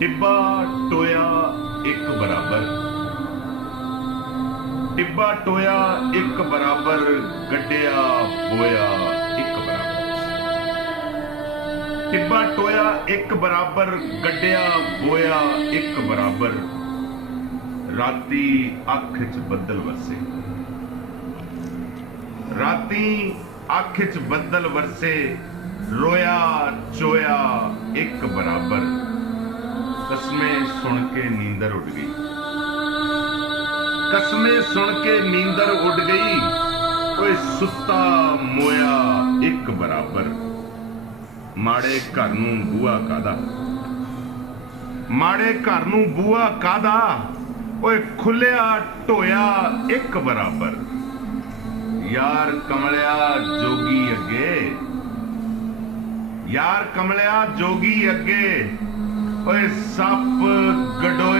ਟਿੱਬਾ ਟੋਇਆ ਇੱਕ ਬਰਾਬਰ, ਟਿੱਬਾ ਟੋਇਆ ਇੱਕ ਬਰਾਬਰ, ਗੱਡਿਆ ਬੋਇਆ ਇੱਕ ਬਰਾਬਰ। ਟਿੱਬਾ ਟੋਇਆ ਇੱਕ ਬਰਾਬਰ, ਗੱਡਿਆ ਬੋਇਆ ਇੱਕ ਬਰਾਬਰ। ਰਾਤੀ ਅੱਖ 'ਚ ਬੱਦਲ ਵਰਸੇ, ਰਾਤੀ ਅੱਖ 'ਚ ਬੱਦਲ ਵਰਸੇ, ਰੋਇਆ ਚੋਇਆ ਇੱਕ ਬਰਾਬਰ। ਕਸਮੇ ਸੁਣ ਕੇ ਨੀਂਦਰ ਉੱਡ ਗਈ, ਕਸਮੇ ਸੁਣ ਕੇ ਨੀਂਦਰ ਉੱਡ ਗਈ। ਓਏ ਸੁੱਤਾ ਮੋਇਆ ਇੱਕ ਬਰਾਬਰ। ਮਾੜੇ ਘਰ ਨੂੰ ਬੂਹਾ ਕਾਦਾ, ਮਾੜੇ ਘਰ ਨੂੰ ਬੂਹਾ ਕਾਦਾ। ਓਏ ਖੁੱਲਿਆ ਢੋਇਆ ਇੱਕ ਬਰਾਬਰ। ਯਾਰ ਕਮਲਿਆ ਜੋਗੀ ਅੱਗੇ, ਯਾਰ ਕਮਲਿਆ ਜੋਗੀ ਅੱਗੇ। ਓਏ ਸੱਪ ਗਡੋਏ